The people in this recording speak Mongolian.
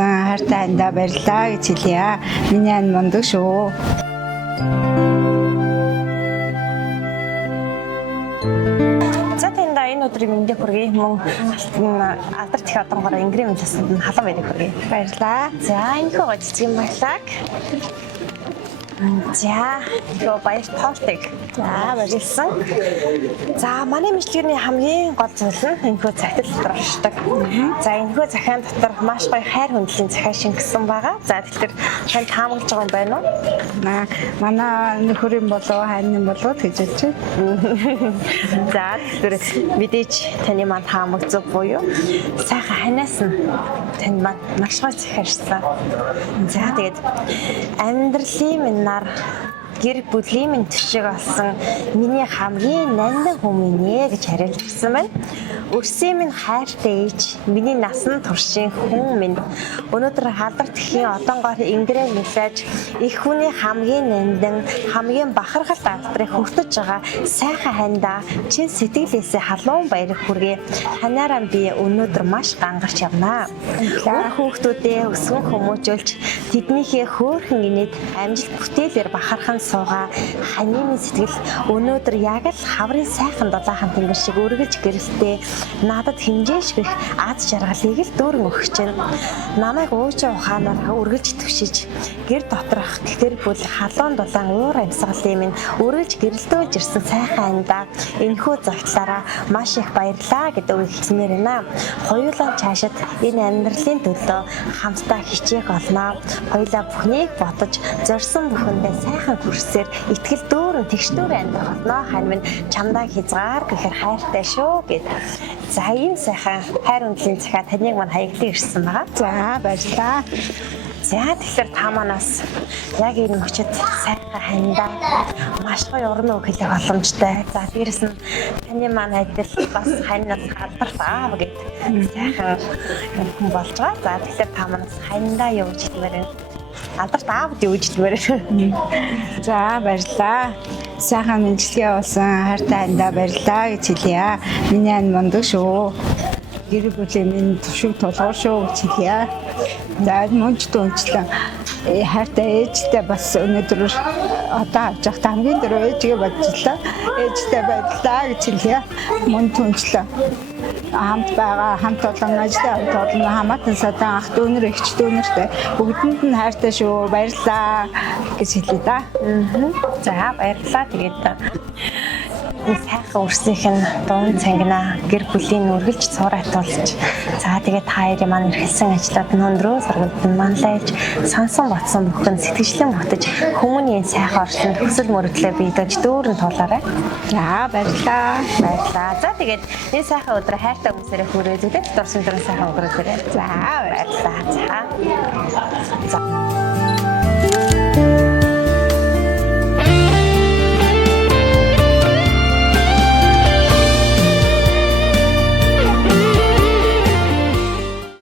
Хайртай андаа баярлалаа гэж хэлье. Миний ань мундаг шүү. За тэнда энэ өдрийг мэндийг хүргэе. Мөн алдарт их одонгоор ингрийн мэдлэсэнд нь халан байрыг хүргэе. Баярлалаа. За энэхүү гожилцгийн баялаг. За ёо баяр тоолтыг. За баярлсан. За манай мэдлэгний хамгийн гол зүйл нь энэхүү захидал дотор оршдог. За энэхүү захиан дотор маш гоё хайр хүндэлийн захиа шингэсэн байгаа. За тэгэхээр тань таамаглаж байгаа юм байна уу? Манай нөхөр юм болов хайрны болов гэж хэлж байна. За тэгэхээр мэдээж таны маань таамаг зөв буюу сайхан ханаас нь тань маань маш гоё захиарсан. За тэгээд амьдралын минь гэр бүлийн минь төшиг олсон миний хамгийн нандин хүмүүнэ гэж хариулсан байна. Өрсөн минь хайртай ээж, миний насан туршийн хүн минь. Өнөөдөр халдарт ихийн одонгоор ингрээ нэлээж их хүний хамгийн нандин, хамгийн бахархал алдрыг хүртэж байгаа сайхан хандаа чин сэтгэлээсээ халуун баяр хүргэе. Танаараа би өнөөдөр маш гангарч явнаа. Хүүхдүүдээ өсгөн хүмүүжүүлж тэднийхээ хөөрхөн инээд амжилт бүтээлээр бахархан суугаа. Ханийн сэтгэл өнөөдөр яг л хаврын сайхан дулаахан тэнгэр шиг өргөж гэрэлтэй надад хэмжээшгэх аз жаргалыг л дүүрэн өгч байна. Намайг уужаа ухаанаар өргөж түшиж гэр доторх гэр бүл халуун дулаан уур амьсгалын минь өргөж гэрэлтөөж ирсэн сайхан андаа энэхүү загтлаараа маш их баярлаа гэдэг үг хэлснээр байна. Хоёулаа цаашид энэ амьдралын төлөө хамтдаа хичээх олноо. Хоёулаа бүхнийг бодож зорьсон бүхэндээ сайхан хүрсээр итгэл дүүрэн тэгшдүүр амьдрах болно. Хань минь чамдаа хязгаар гэхээр хайртай шүү гэд. За ийм сайхан хайр хүндэлийн захиа таныг маань хаягдлыг ирсэн байгаа. За баярлалаа. За тэгэхээр та манаас яг энэ мөчөд сайхан хандаа маш гоё уран үг хэлэх боломжтой. За дээрэс нь таны маань адил бас ханьнаас алдарт аав гэд сайхан хүн болж байгаа. За тэгэхээр та манаас хандаа юу гэж хэлмээр байна? Алдарт аав гэж юу гэж хэлмээр байна? За баярлалаа. Сайхан мэдлэгээ болсон хайртай андаа баярлалаа гэж хэлье. Миний ань мундаг шүү. Гэр бүлийн минь төшиг тулгуур шүү гэж хэлье. За мөнч дөнчлэн хайртай ээжтэй бас өнөөдөр одоо авч явах хамгийн дөрөв ээжгээ бодчихлоо. Ээжтэй баярлалаа гэж хэлье. Мөн түнчлэн хамт байгаа хамт олон ажлын хамт олон хамаатан садан ах дүүнэр эгч дүүнэртэй бүгдэнд нь хайртай шүү баярлалаа гэж хэлье да. За баярлалаа. Тэгээд сайхан өрсөх нь дуун цангина гэр бүлийн үргэлж цуурайтуулж за тэгээд та хоёрын маань эрхэлсэн ажлууд нь өндрөө сургалтанд манлайлж сансан батсан бүхэн сэтгэжлэн бүтэж хүмүүний сайхан орчинд төсөл мөрөдлөө биелүүлж дүүрэн туулаарай. За баярлалаа. Баярлалаа. За тэгээд энэ сайхан өдрөө хайртай хүмүүсээрээ хүрээлүүлээд дурсан дөрөн сайхан өнгөрүүлээрэй. За баярлалаа. За.